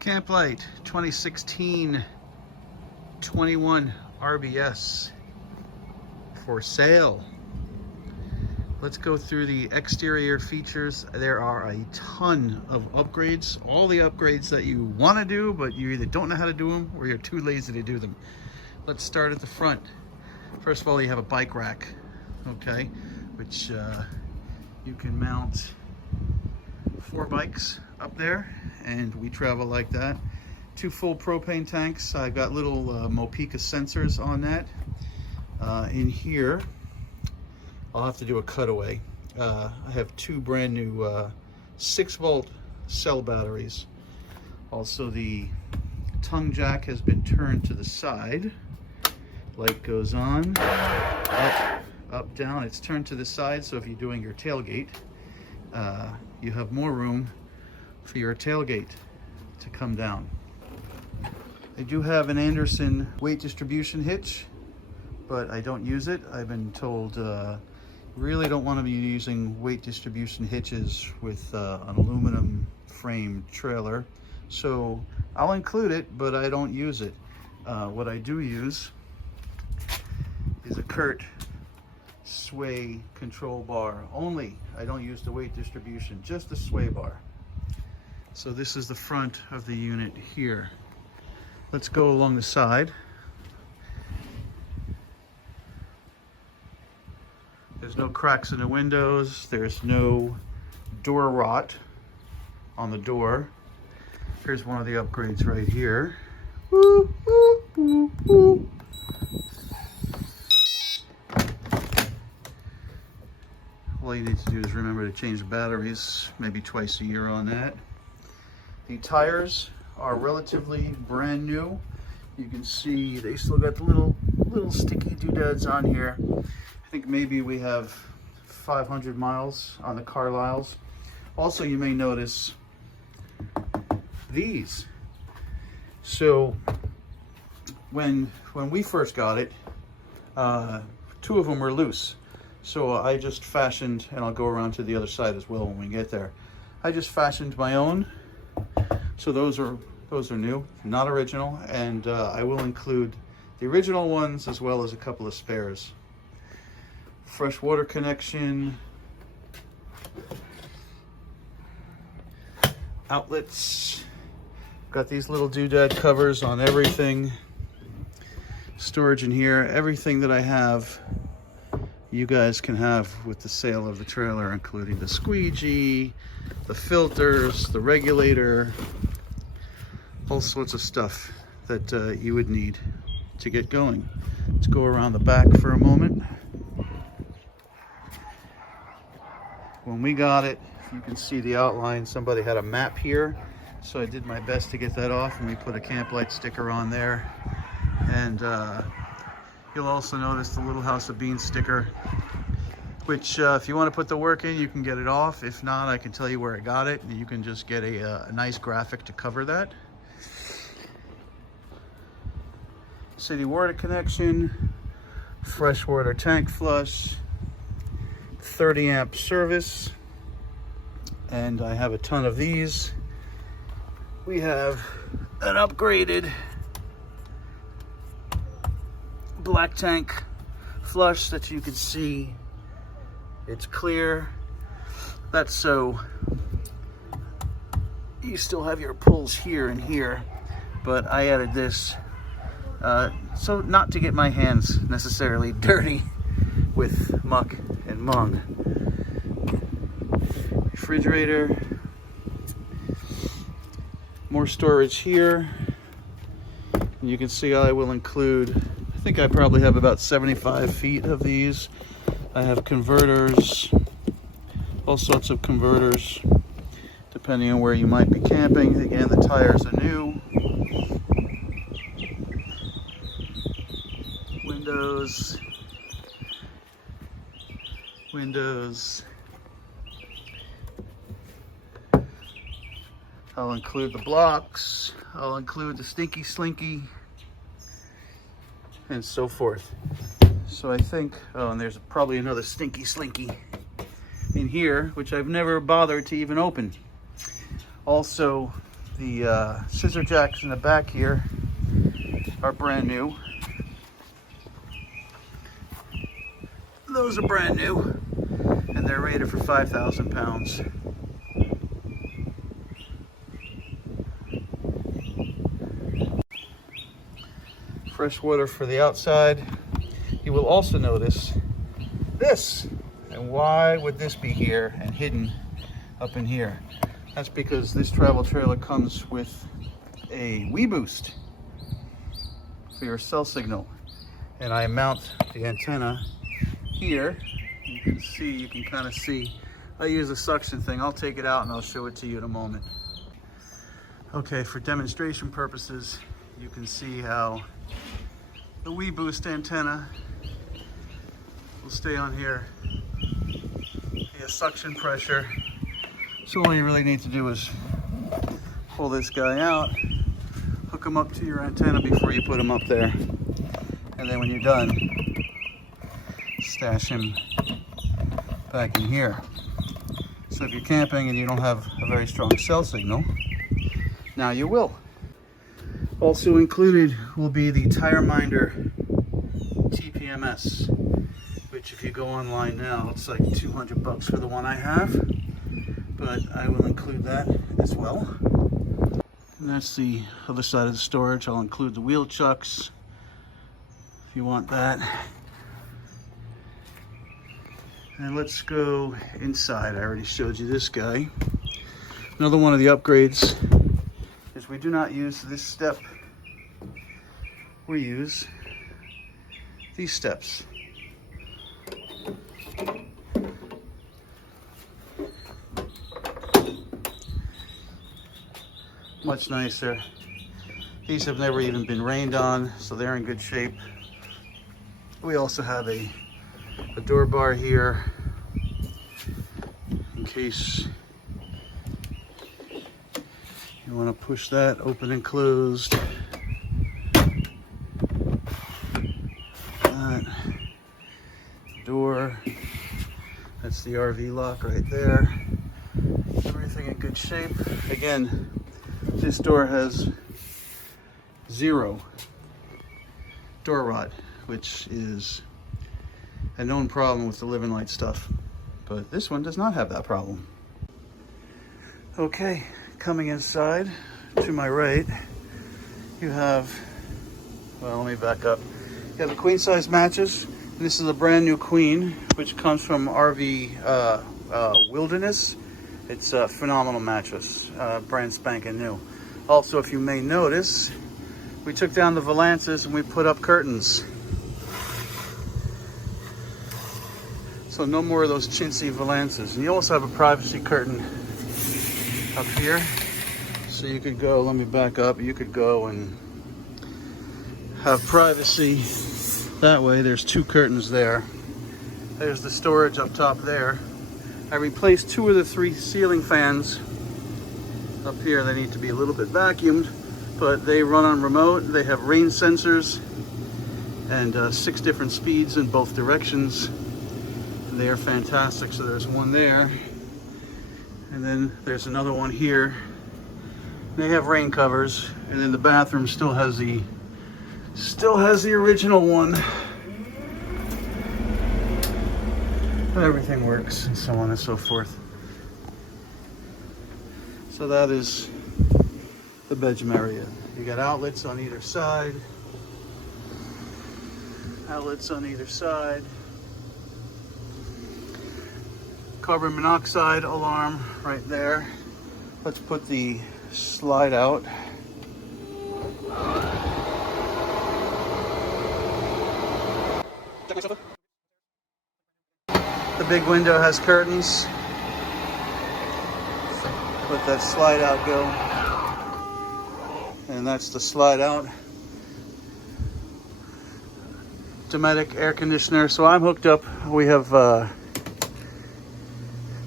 Camplite 2016 21RBS for sale. Let's go through the exterior features. There are a ton of upgrades, all the upgrades that you want to do, but you either don't know how to do them or you're too lazy to do them. Let's start at the front. First of all, you have a bike rack, okay, which you can mount 4 bikes up there, and we travel like that. 2 full propane tanks. I've got little Mopica sensors on that. In here, I'll have to do a cutaway. I have 2 brand new 6-volt cell batteries. Also, the tongue jack has been turned to the side. Light goes on, up, down. It's turned to the side, so if you're doing your tailgate, you have more room for your tailgate to come down. I do have an Anderson weight distribution hitch, but I don't use it. I've been told really don't want to be using weight distribution hitches with an aluminum frame trailer, so I'll include it, but I don't use it. What I do use is a Curt sway control bar only. I don't use the weight distribution, just the sway bar. So this is the front of the unit here. Let's go along the side. There's no cracks in the windows. There's no door rot on the door. Here's one of the upgrades right here. Woo, woo, woo, woo. All you need to do is remember to change the batteries, maybe twice a year on that. The tires are relatively brand new. You can see they still got the little sticky doodads on here. I think maybe we have 500 miles on the Carlisles. Also, you may notice these. So when we first got it, 2 of them were loose. So I just fashioned, and I'll go around to the other side as well when we get there. I just fashioned my own. So those are new, not original, and I will include the original ones as well as a couple of spares. Fresh water connection, outlets. Got these little doodad covers on everything. Storage in here. Everything that I have, you guys can have with the sale of the trailer, including the squeegee, the filters, the regulator, all sorts of stuff that you would need to get going. Let's go around the back for a moment. When we got it, you can see the outline. Somebody had a map here, so I did my best to get that off, and we put a Camplite sticker on there. And you'll also notice the Little House of Beans sticker, which if you want to put the work in, you can get it off. If not, I can tell you where I got it, and you can just get a nice graphic to cover that. City water connection, freshwater tank flush, 30 amp service, and I have a ton of these. We have an upgraded black tank flush that you can see. It's clear. That's so you still have your pulls here and here, but I added this so not to get my hands necessarily dirty with muck and mung. Refrigerator, more storage here. And you can see I will include, I think I probably have about 75 feet of these. I have converters, all sorts of converters, depending on where you might be camping. Again, the tires are new. Windows. I'll include the blocks. I'll include the stinky slinky, and so forth. So I think, oh, and there's probably another stinky slinky in here, which I've never bothered to even open. Also, The scissor jacks in the back here are brand new. Those are brand new, and they're rated for 5,000 pounds. Fresh water for the outside. You will also notice this. And why would this be here and hidden up in here? That's because this travel trailer comes with a WeBoost for your cell signal. And I mount the antenna here. You can kind of see. I use a suction thing. I'll take it out and I'll show it to you in a moment. Okay, for demonstration purposes, you can see how the WeBoost antenna will stay on here via suction pressure. So all you really need to do is pull this guy out, hook him up to your antenna before you put him up there, and then when you're done, stash him back in here. So if you're camping and you don't have a very strong cell signal, now you will. Also included will be the Tire Minder TPMS, which if you go online now, it's like 200 bucks for the one I have, but I will include that as well. And that's the other side of the storage. I'll include the wheel chucks if you want that. And let's go inside. I already showed you this guy. Another one of the upgrades is we do not use this step. We use these steps. Much nicer. These have never even been rained on, so they're in good shape. We also have a door bar here in case you want to push that open and closed. That door, that's the RV lock right there. Everything in good shape. Again, this door has 0 door rot, which is a known problem with the Livin Lite stuff, but this one does not have that problem. Okay, coming inside to my right, you have, well, let me back up. You have a queen size mattress. This is a brand new queen, which comes from RV Wilderness. It's a phenomenal mattress, brand spanking new. Also, if you may notice, we took down the valances and we put up curtains. So no more of those chintzy valances. And you also have a privacy curtain up here. So you could go, let me back up, you could go and have privacy. That way, there's 2 curtains there. There's the storage up top there. I replaced 2 of the 3 ceiling fans up here. They need to be a little bit vacuumed, but they run on remote. They have rain sensors and 6 different speeds in both directions. They are fantastic. So there's one there, and then there's another one here. They have rain covers, and then the bathroom still has the original one. Everything works, and so on and so forth. So that is the bedroom area. You got outlets on either side. Outlets on either side. Carbon monoxide alarm right there. Let's put the slide out. The big window has curtains. Let that slide out go. And that's the slide out. Dometic air conditioner. So I'm hooked up. We have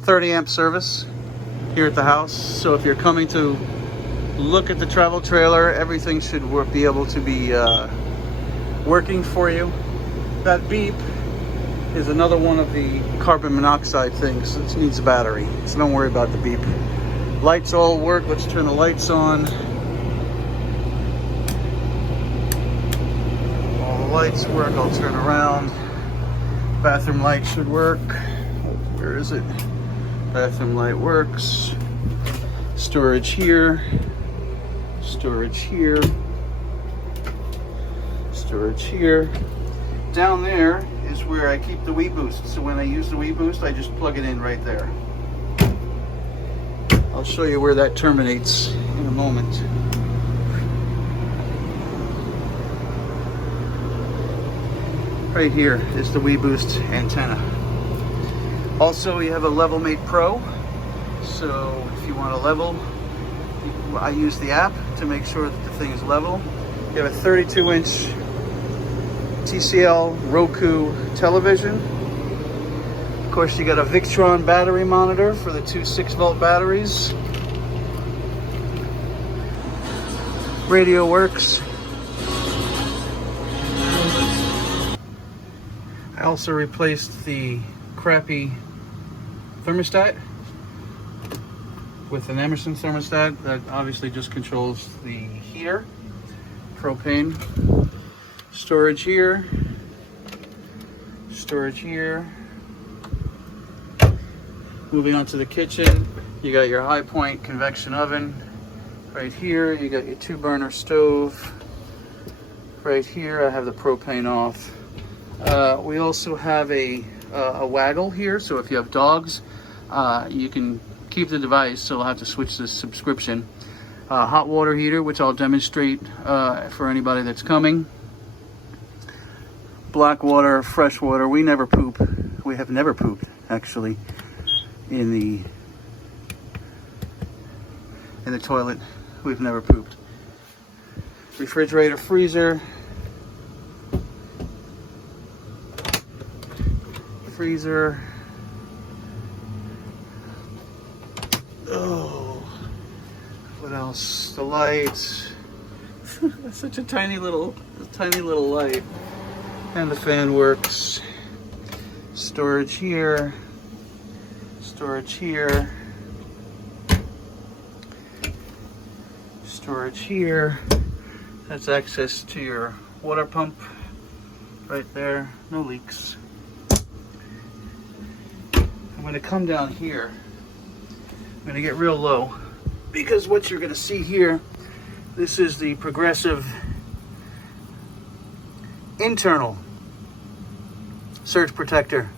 30 amp service here at the house. So if you're coming to look at the travel trailer, everything should be able to be working for you. That beep is another one of the carbon monoxide things. It needs a battery, so don't worry about the beep. Lights all work. Let's turn the lights on. All the lights work. I'll turn around. Bathroom light should work. Oh, where is it? Bathroom light works. Storage here. Storage here. Storage here. Down there is where I keep the Wii Boost. So when I use the Wii Boost, I just plug it in right there. I'll show you where that terminates in a moment. Right here is the Wii Boost antenna. Also, you have a Levelmate Pro. So if you want to level, I use the app to make sure that the thing is level. You have a 32-inch TCL Roku television. Of course, you got a Victron battery monitor for the two 6-volt batteries. Radio works. I also replaced the crappy thermostat with an Emerson thermostat that obviously just controls the heater, propane. Storage here, storage here. Moving on to the kitchen, you got your high point convection oven. Right here, you got your 2-burner stove. Right here, I have the propane off. We also have a waggle here, so if you have dogs, you can keep the device, so I'll have to switch the subscription. Hot water heater, which I'll demonstrate for anybody that's coming. Black water, fresh water. We never poop. We have never pooped, actually, in the toilet. We've never pooped. Refrigerator, freezer. Freezer. Oh, what else? The lights. That's such a tiny little light. And the fan works. Storage here. Storage here. Storage here. That's access to your water pump right there. No leaks. I'm going to come down here. I'm going to get real low because what you're going to see here, this is the progressive internal surge protector.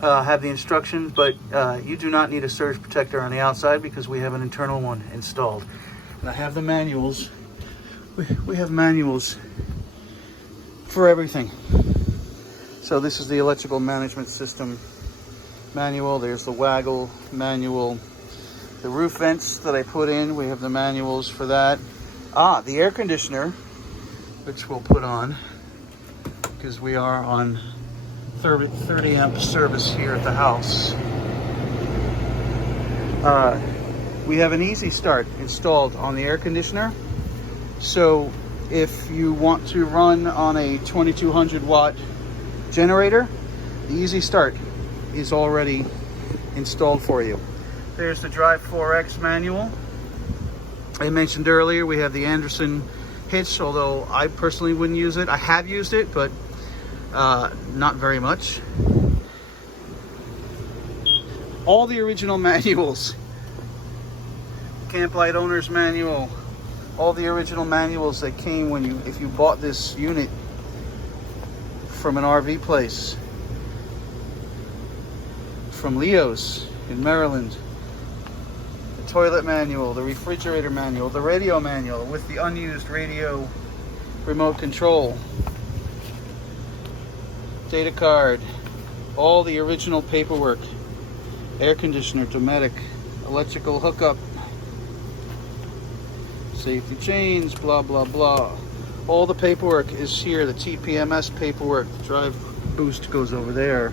Have the instructions, but you do not need a surge protector on the outside because we have an internal one installed. And I have the manuals. We have manuals for everything. So this is the electrical management system manual. There's the waggle manual. The roof vents that I put in, we have the manuals for that. The air conditioner, which we'll put on because we are on 30 amp service here at the house. We have an easy start installed on the air conditioner. So if you want to run on a 2200 watt generator, the easy start is already installed for you. There's the Drive 4X manual. I mentioned earlier we have the Anderson hitch, although I personally wouldn't use it. I have used it, but not very much. All the original manuals. Camplite owner's manual. All the original manuals that came if you bought this unit from an RV place. From Leo's in Maryland. The toilet manual, the refrigerator manual, the radio manual with the unused radio remote control. Data card. All the original paperwork. Air conditioner, Dometic, electrical hookup. Safety chains, blah, blah, blah. All the paperwork is here. The TPMS paperwork, the drive boost goes over there.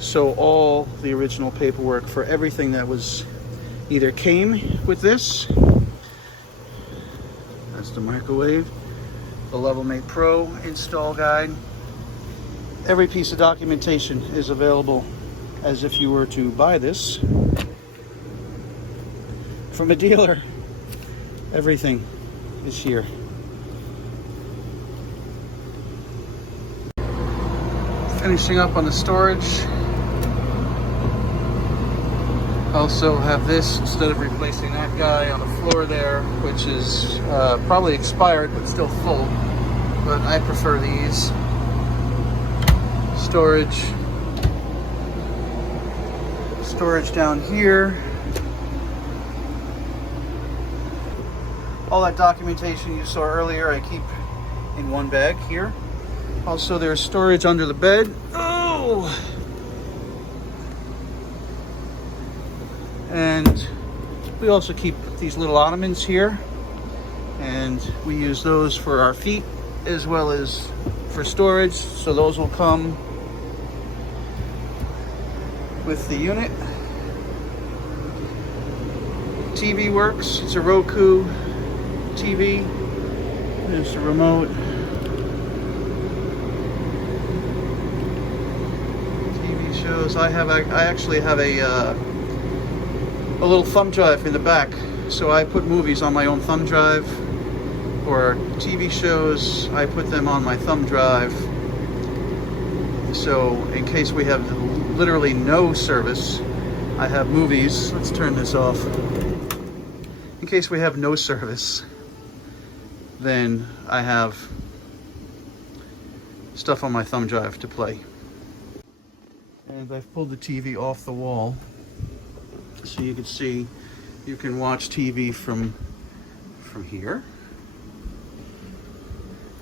So all the original paperwork for everything that was either came with this. That's the microwave. The Levelmate Pro install guide. Every piece of documentation is available as if you were to buy this. from a dealer. Everything is here. Finishing up on the storage. Also have this instead of replacing that guy on the floor there, which is probably expired but still full. But I prefer these. Storage down here. All that documentation you saw earlier, I keep in one bag here. Also, there's storage under the bed. Oh! And we also keep these little ottomans here. And we use those for our feet as well as for storage. So those will come with the unit. TV works. It's a Roku TV. There's the remote. TV shows. I actually have a little thumb drive in the back, so I put movies on my own thumb drive, or TV shows, I put them on my thumb drive. So in case we have literally no service, I have movies. Let's turn this off. In case we have no service, then I have stuff on my thumb drive to play. And I've pulled the TV off the wall so you can see, you can watch TV from here,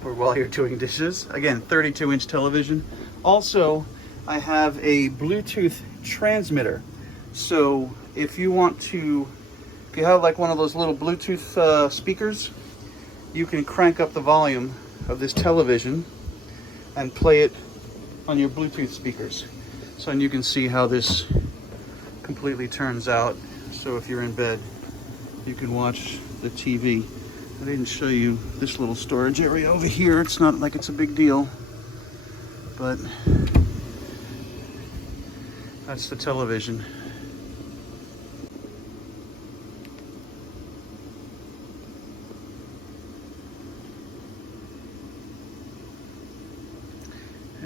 or while you're doing dishes. Again, 32-inch television. Also, I have a Bluetooth transmitter. So if you want to, if you have like one of those little Bluetooth speakers, you can crank up the volume of this television and play it on your Bluetooth speakers. So, and you can see how this completely turns out. So if you're in bed, you can watch the TV. I didn't show you this little storage area over here. It's not like it's a big deal, but that's the television.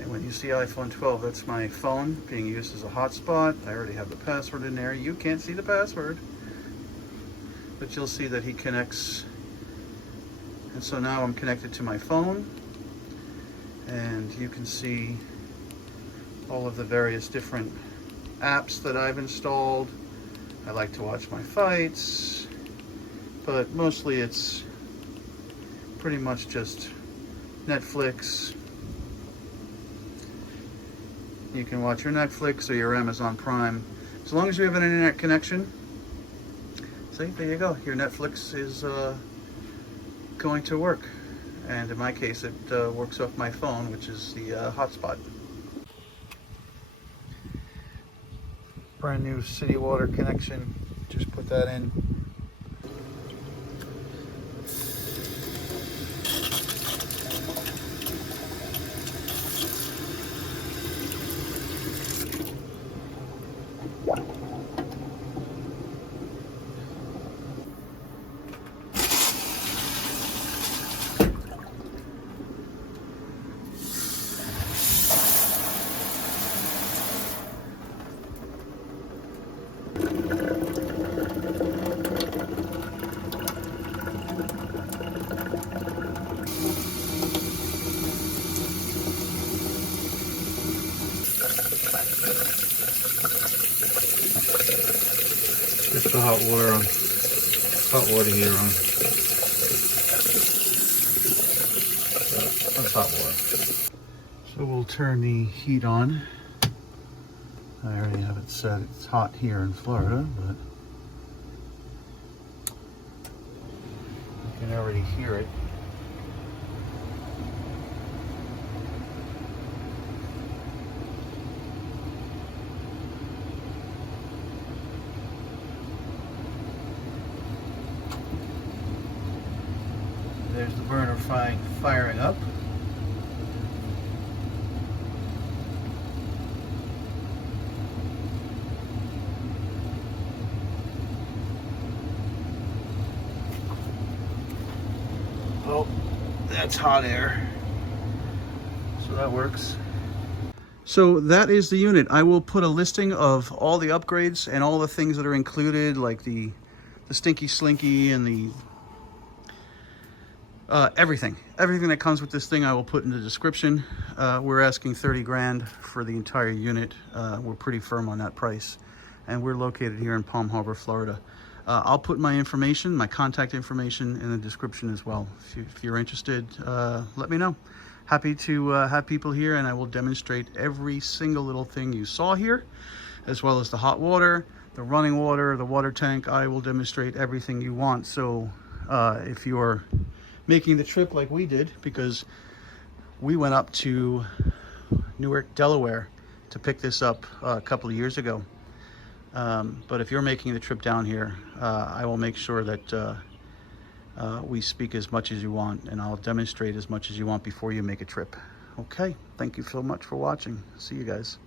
When you see iPhone 12, that's my phone being used as a hotspot. I already have the password in there. You can't see the password, but you'll see that he connects. And so now I'm connected to my phone, and you can see all of the various different apps that I've installed. I like to watch my fights, but mostly it's pretty much just Netflix. You can watch your Netflix or your Amazon Prime. As long as you have an internet connection, see, there you go. Your Netflix is going to work. And in my case, it works off my phone, which is the hotspot. Brand new city water connection. Just put that in. Just the hot water heater on. That's hot water. So we'll turn the heat on. I already have it set. It's hot here in Florida, but you can already hear it. There's the burner firing up. Oh, that's hot air. So that works. So that is the unit. I will put a listing of all the upgrades and all the things that are included, like the Stinky Slinky and the everything that comes with this thing. I will put in the description. We're asking 30 grand for the entire unit. We're pretty firm on that price, and we're located here in Palm Harbor, Florida. I'll put my information, my contact information, in the description as well. If you're interested, let me know. Happy to have people here, and I will demonstrate every single little thing you saw here, as well as the hot water, the running water, the water tank. I will demonstrate everything you want. So if you're making the trip like we did, because we went up to Newark, Delaware to pick this up a couple of years ago. But if you're making the trip down here, I will make sure that we speak as much as you want, and I'll demonstrate as much as you want before you make a trip. Okay, thank you so much for watching. See you guys.